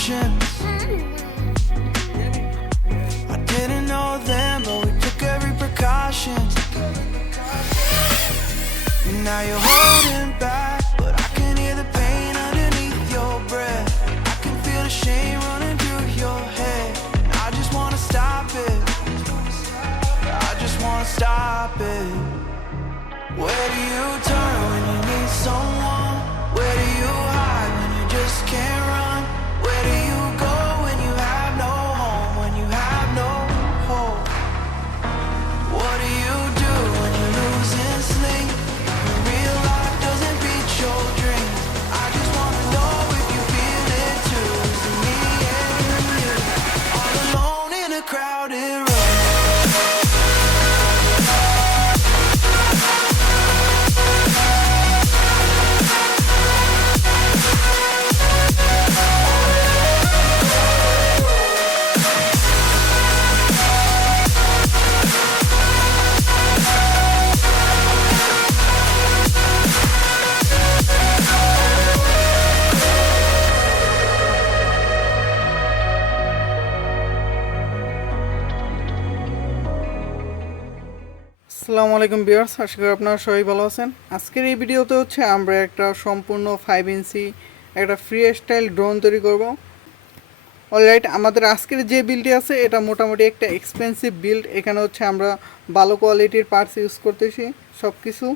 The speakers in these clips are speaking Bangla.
options. I didn't know then, but we took every precaution. Now you're holding back, but I can hear the pain underneath your breath. I can feel the shame running through your head. I just wanna stop it. I just wanna stop it. Where do you turn when you need someone? Where do you hide when you just can't run? Where do you go when you have no home? When you have no hope? What do you do when you're losing sleep? When real life doesn't beat your dreams? I just wanna know if you feel it too. Is it me and you, all alone in a crowded room? আসসালামু আলাইকুম ভিউয়ার্স, আশা করি আপনারা সবাই ভালো আছেন। আজকের এই ভিডিওতে হচ্ছে আমরা একটা সম্পূর্ণ 5 ইঞ্চি একটা ফ্রি স্টাইল ড্রোন তৈরি করব। অলরাইট, আমাদের আজকের যে বিল্ডটি আছে এটা মোটামুটি একটা এক্সপেন্সিভ বিল্ড। এখানে হচ্ছে আমরা ভালো কোয়ালিটির পার্টস ইউজ করতেছি সব কিছু।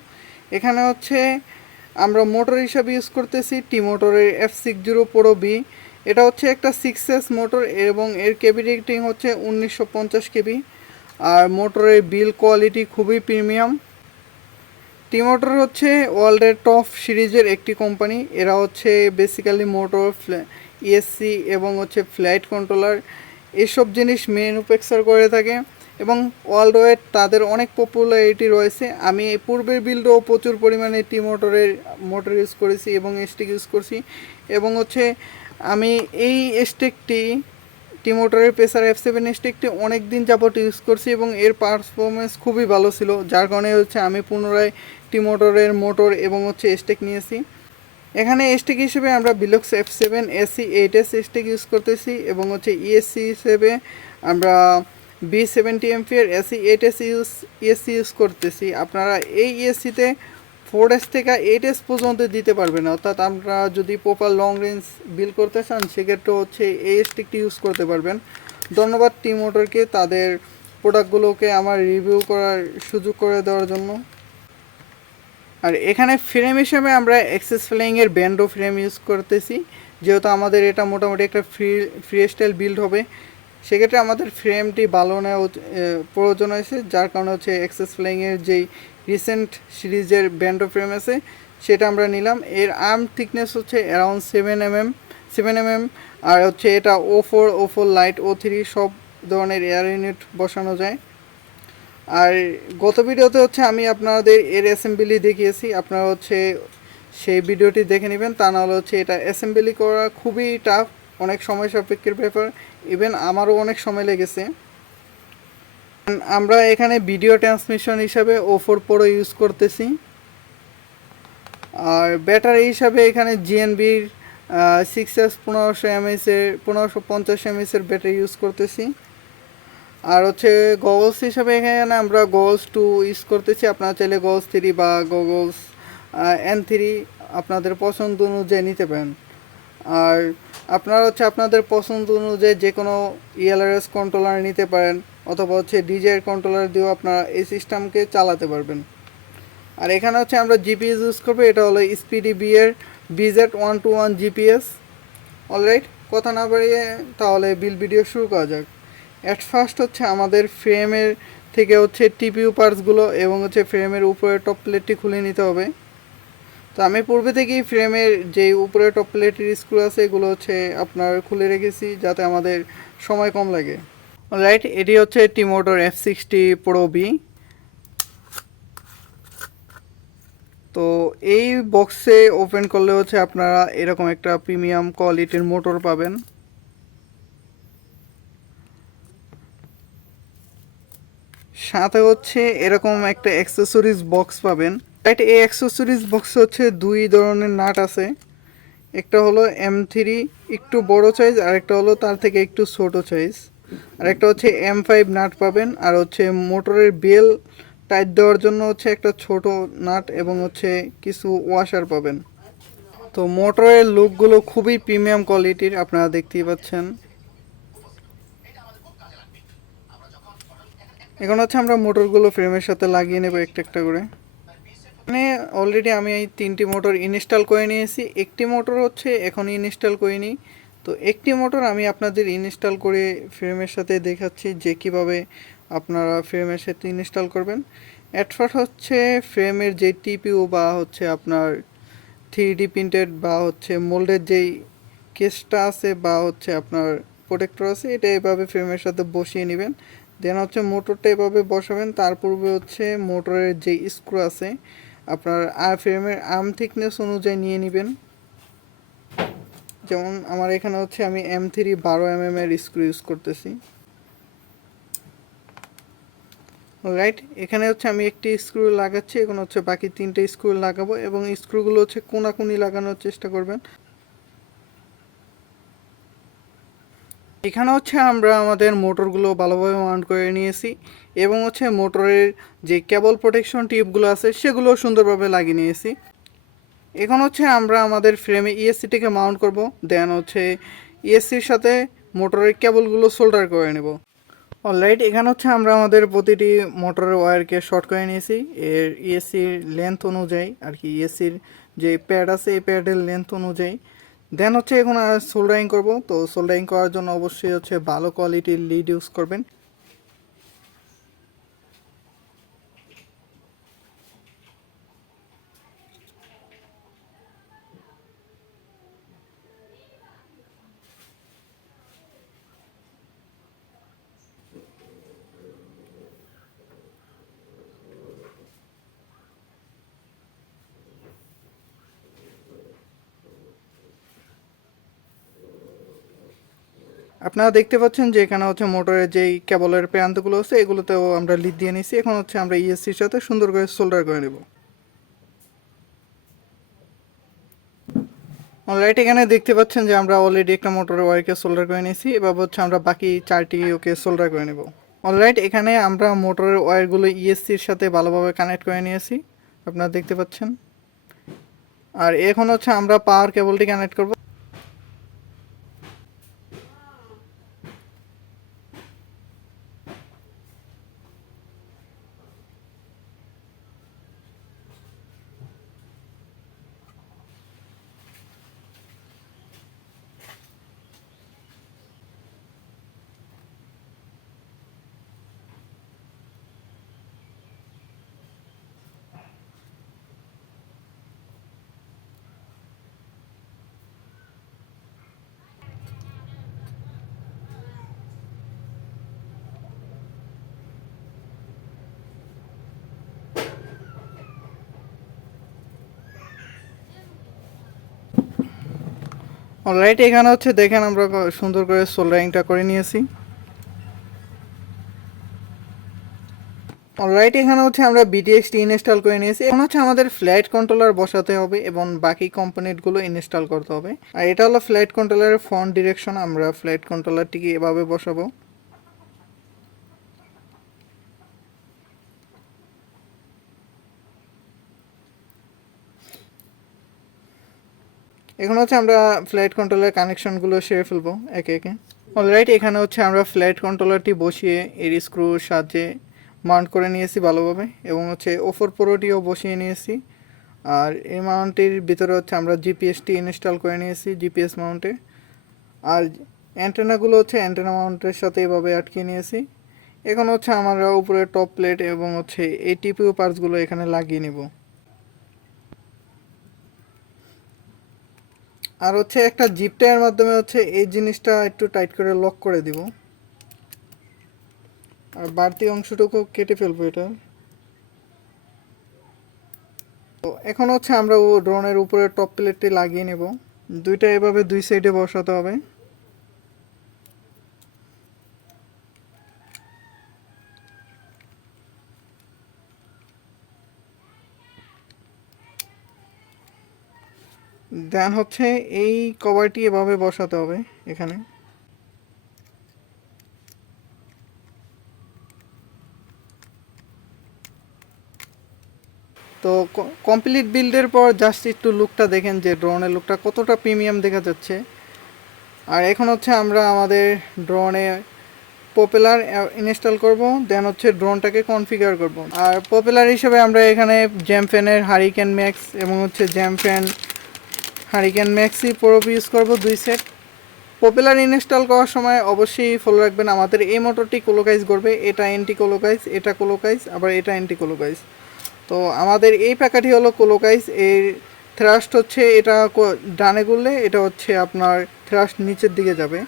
এখানে হচ্ছে আমরা মোটর হিসাবে ইউজ করতেছি টি মোটরের F60 Pro B। এটা হচ্ছে একটা 6S মোটর এবং এর কেবি রেটিং হচ্ছে 1950 কেবি। আর মোটরের বিল কোয়ালিটি খুবই প্রিমিয়াম। টি মোটর হচ্ছে ওয়ার্ল্ডের টপ সিরিজের একটি কোম্পানি। এরা হচ্ছে বেসিক্যালি মোটর, ইএসসি এবং হচ্ছে ফ্লাইট কন্ট্রোলার এসব জিনিস ম্যানুফ্যাকচার করে থাকে এবং ওয়ার্ল্ড ওয়াইড তাদের অনেক পপুলারিটি রয়েছে। আমি এই পূর্বের বিল্ডও প্রচুর পরিমাণে টি মোটর ইউজ করেছি এবং স্টিক ইউজ করছি এবং হচ্ছে আমি এই স্টিকটি টি মোটরের পেসার F7 স্টিকটি অনেক দিন যাবত ইউজ করছি এবং এর পারফরমেন্স খুবই ভালো ছিল, যার কারণে হচ্ছে আমি পুনরায় টি মোটরের মোটর এবং হচ্ছে স্টিক নিয়েছি। এখানে স্টিক হিসেবে আমরা বিলক্স F7 SE8S স্টিক ইউজ করতেছি এবং হচ্ছে ইএসসি হিসেবে আমরা B70 ampere SE8S ESC use করতেছি। আপনারা এই ইএসসিতে 4S থেকে 8S পর্যন্ত দিতে পারবেন, অর্থাৎ আমরা যদি প্রপার লং রেঞ্জ বিল করতে চান সেক্ষেত্রে হচ্ছে এই স্টিকটি ইউজ করতে পারবেন। ধন্যবাদ টি মোটরকে তাদের প্রোডাক্টগুলোকে আমার রিভিউ করার সুযোগ করে দেওয়ার জন্য। আর এখানে ফ্রেম হিসেবে আমরা এক্সেস ফ্লাইংয়ের ব্যান্ডো ফ্রেম ইউজ করতেছি, যেহেতু আমাদের এটা মোটামুটি একটা ফ্রি স্টাইল বিল্ড হবে, সেক্ষেত্রে আমাদের ফ্রেমটি ভালো নেওয়া প্রয়োজন হয়েছে, যার কারণে হচ্ছে এক্সেস ফ্লাইংয়ের যেই রিসেন্ট সিরিজের ব্যান্ডো ফ্রেম আছে সেটা আমরা নিলাম। এর আর্ম থিকনেস হচ্ছে অ্যারাউন্ড 7mm আর হচ্ছে এটা O4 লাইট O3 সব ধরনের এয়ার ইউনিট বসানো যায়। আর গত ভিডিওতে হচ্ছে আমি আপনাদের এর অ্যাসেম্বলি দেখিয়েছি, আপনারা হচ্ছে সেই ভিডিওটি দেখে নেবেন, তা নাহলে হচ্ছে এটা অ্যাসেম্বলি করা খুবই টাফ, অনেক সময় সাপেক্ষের ব্যাপার, ইভেন আমারও অনেক সময় লেগেছে। আমরা এখানে ভিডিও ট্রান্সমিশন হিসাবে O4 Pro ইউজ করতেছি। আর ব্যাটারি হিসাবে এখানে জিএনবির 6S 1550 mAh ব্যাটারি ইউজ করতেছি। আর হচ্ছে গগলস হিসাবে এখানে আমরা গগলস 2 ইউজ করতেছি। আপনারা চাইলে গগলস 3 বা গগলস N3 আপনাদের পছন্দ অনুযায়ী নিতে পারেন। আর আপনারা হচ্ছে আপনাদের পছন্দ অনুযায়ী যে কোনো ELRS কন্ট্রোলার নিতে পারেন অথবা হচ্ছে DJI কন্ট্রোলার দিয়েও আপনারা এই সিস্টেমকে চালাতে পারবেন। আর এখানে হচ্ছে আমরা জিপিএস ইউজ করবো, এটা হলো SPDB এর BZ121 জিপিএস। অলরাইট, কথা না বাড়িয়ে তাহলে বিল ভিডিও শুরু করা যাক। অ্যাট ফার্স্ট হচ্ছে আমাদের ফ্রেমের থেকে হচ্ছে টিপিইউ পার্টসগুলো এবং হচ্ছে ফ্রেমের উপরে টপ প্লেটটি খুলে নিতে হবে। তো আমি পূর্বে থেকেই ফ্রেমের যে উপরে টপ প্লেটের স্ক্রু আছে এগুলো হচ্ছে আপনার খুলে রেখেছি যাতে আমাদের সময় কম লাগে। অলরাইট, এটি হচ্ছে টি মোটর F60 Pro B। তো এই বক্সে ওপেন করলে হচ্ছে আপনারা এরকম একটা প্রিমিয়াম কোয়ালিটির মোটর পাবেন। সাথে হচ্ছে এরকম একটা অ্যাক্সেসরিজ বক্স পাবেন। রাইট, এই অ্যাক্সেসরিজ বক্স হচ্ছে দুই ধরনের নাট আছে। একটা হলো M3 একটু বড় সাইজ, আর একটা হলো তার থেকে একটু ছোট সাইজ, আর একটা হচ্ছে M5 নাট পাবেন, আর হচ্ছে মোটরের বেল টাইট দেওয়ার জন্য হচ্ছে একটা ছোট নাট এবং হচ্ছে কিছু ওয়াশার পাবেন। তো মোটরের লুকগুলো খুবই প্রিমিয়াম কোয়ালিটির, আপনারা দেখতেই পাচ্ছেন। এখন হচ্ছে আমরা মোটরগুলো ফ্রেমের সাথে লাগিয়ে নেব একটা একটা করে। মানে অলরেডি আমি এই 3টি মোটর ইনস্টল করে নিয়েছি, একটি মোটর হচ্ছে এখন ইনস্টল করিনি। তো একটি মোটর আমি আপনাদের ইনস্টল করে ফ্রেমের সাথে দেখাচ্ছি যে কীভাবে আপনারা ফ্রেমের সাথে ইনস্টল করবেন। অ্যাট ফার্স্ট হচ্ছে ফ্রেমের যে টিপিউ বা হচ্ছে আপনার 3D প্রিন্টেড বা হচ্ছে মোল্ডের যেই কেসটা আছে বা হচ্ছে আপনার প্রোটেক্টর আছে, এটা এভাবে ফ্রেমের সাথে বসিয়ে নেবেন। দেন হচ্ছে মোটরটা এভাবে বসাবেন। তার পূর্বে হচ্ছে মোটরের যে স্ক্রু আছে আপনার ফ্রেমের আর্ম থিকনেস অনুযায়ী নিয়ে নেবেন। যেমন আমার এখানে হচ্ছে আমি M3 12 mm এর স্ক্রু ইউজ করতেছি। রাইট, এখানে হচ্ছে আমি একটি স্ক্রু লাগাচ্ছি, এখন হচ্ছে বাকি 3টে স্ক্রু লাগাবো এবং স্ক্রুগুলো হচ্ছে কোনাকুনি লাগানোর চেষ্টা করবেন। এখানে হচ্ছে আমরা আমাদের মোটরগুলো ভালোভাবে মাউন্ট করে নিয়েছি এবং হচ্ছে মোটরের যে কেবল প্রোটেকশন টিউবগুলো আছে সেগুলো সুন্দরভাবে লাগিয়ে নিয়েছি। এখন হচ্ছে আমরা আমাদের ফ্রেমে ইএসসিটিকে মাউন্ট করব। দেন হচ্ছে ইএসসির সাথে মোটরের কেবলগুলো সোল্ডার করে নেব। অলরাইট, এখানে হচ্ছে আমরা আমাদের প্রতিটি মোটরের ওয়্যারকে শর্ট করে নিয়েছি এর ইএসসির লেন্থ অনুযায়ী, আর কি ইএসসির যে প্যাড আছে এই প্যাডের লেন্থ অনুযায়ী। দেন হচ্ছে এখন সোল্ডারিং করব। তো সোল্ডারিং করার জন্য অবশ্যই হচ্ছে ভালো কোয়ালিটির লিড ইউজ করবেন। আপনারা দেখতে পাচ্ছেন যে এখানে হচ্ছে মোটরের যেই কেবলের প্রান্তগুলো আছে এগুলোতেও আমরা লিড দিয়ে নিয়েছি। এখন হচ্ছে আমরা ইএসসির সাথে সুন্দর করে সোল্ডার করে নেব। অলরাইট, এখানে দেখতে পাচ্ছেন যে আমরা অলরেডি একটা মোটরের ওয়্যারকে সোল্ডার করে নিয়েছি। এবার হচ্ছে আমরা বাকি 4টি ওকে সোল্ডার করে নেব। অলরাইট, এখানে আমরা মোটরের ওয়্যারগুলো ইএসসির সাথে ভালোভাবে কানেক্ট করে নিয়েছি, আপনারা দেখতে পাচ্ছেন। আর এখন হচ্ছে আমরা পাওয়ার কেবলটি কানেক্ট করব। অলরাইট, এখানে হচ্ছে দেখেন আমরা সুন্দর করে সোল্ডারিংটা করে নিয়েছি। অলরাইট, এখানে হচ্ছে আমরা বিটিএক্সটি ইনস্টল করে নিয়েছি। এখন হচ্ছে আমাদের ফ্লাইট কন্ট্রোলার বসাতে হবে এবং বাকি কম্পোনেন্টগুলো ইনস্টল করতে হবে। আর এটা হলো ফ্লাইট কন্ট্রোলারের ফ্রন্ট ডিরেকশন। আমরা ফ্লাইট কন্ট্রোলারটিকে এভাবে বসাবো। এখন হচ্ছে আমরা ফ্লাইট কন্ট্রোলার কানেকশনগুলো সেরে ফেলবো একে একে। অলরাইট, এখানে হচ্ছে আমরা ফ্লাইট কন্ট্রোলারটি বসিয়ে এর স্ক্রুর সাহায্যে মাউন্ট করে নিয়েছি ভালোভাবে এবং হচ্ছে ওপর পুরোটিও বসিয়ে নিয়েছি। আর এই মাউন্টটির ভিতরে হচ্ছে আমরা জিপিএসটি ইনস্টল করে নিয়েছি, জিপিএস মাউন্টে। আর অ্যান্টেনাগুলো হচ্ছে অ্যান্টেনা মাউন্টের সাথে এভাবে আটকে নিয়েছি। এখন হচ্ছে আমরা উপরে টপ প্লেট এবং হচ্ছে এই টিপিউ পার্টসগুলো এখানে লাগিয়ে নেব। আর হচ্ছে একটা জিপ টাইয়ের মাধ্যমে হচ্ছে এই জিনিসটা একটু টাইট করে লক করে দিব, আর বাড়তি অংশটুকু কেটে ফেলবো এটা। তো এখন হচ্ছে আমরা ও ড্রোনের উপরে টপ প্লেটটি লাগিয়ে নেব। দুইটা এভাবে দুই সাইডে বসাতে হবে। দেন হচ্ছে এই কভারটি এভাবে বসাতে হবে এখানে। তো কমপ্লিট বিল্ডের পর জাস্ট একটু লুকটা দেখেন যে ড্রোনের লুকটা কতটা প্রিমিয়াম দেখা যাচ্ছে। আর এখন হচ্ছে আমরা আমাদের ড্রোনে পপুলার ইনস্টল করব, দেন হচ্ছে ড্রোনটাকে কনফিগার করব। আর পপুলার হিসেবে আমরা এখানে জ্যামফ্যানের হারিকেন ম্যাক্স এবং হচ্ছে জ্যামফ্যান হারিকেন ম্যাক্সই প্রো ইউজ করব 2 সেট। পপুলার ইনস্টল করার সময় অবশ্যই ফলো রাখবেন আমাদের এই মোটরটি কোলোকাইজ করবে, এটা অ্যান্টি কোলোকাইজ, এটা কোলোকাইজ, আবার এটা অ্যান্টি কোলোকাইজ। তো আমাদের এই প্যাকাটি হলো কোলোকাইজ। এর থ্রাস্ট হচ্ছে এটা ডানে করলে এটা হচ্ছে আপনার থ্রাস্ট নিচের দিকে যাবে।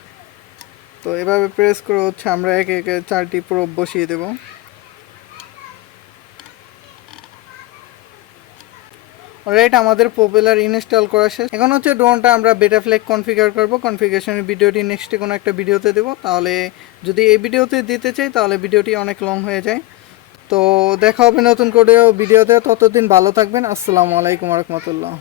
তো এভাবে প্রেস করে হচ্ছে আমরা একে একে 4টি প্রোব বসিয়ে দেব। অলরাইট, আমাদের পপুলার ইনস্টল করা শেষ। এখন হচ্ছে ড্রোনটা আমরা বেটা ফ্ল্যাগ কনফিগার করব। কনফিগারেশনের ভিডিওটি নেক্সটে কোনো একটা ভিডিওতে দেবো। তাহলে যদি এই ভিডিওতে দিতে চাই তাহলে ভিডিওটি অনেক লং হয়ে যায়। তো দেখা হবে নতুন করে ভিডিওতে। ততদিন ভালো থাকবেন। আসসালামু আলাইকুম রহমতুল্লাহ।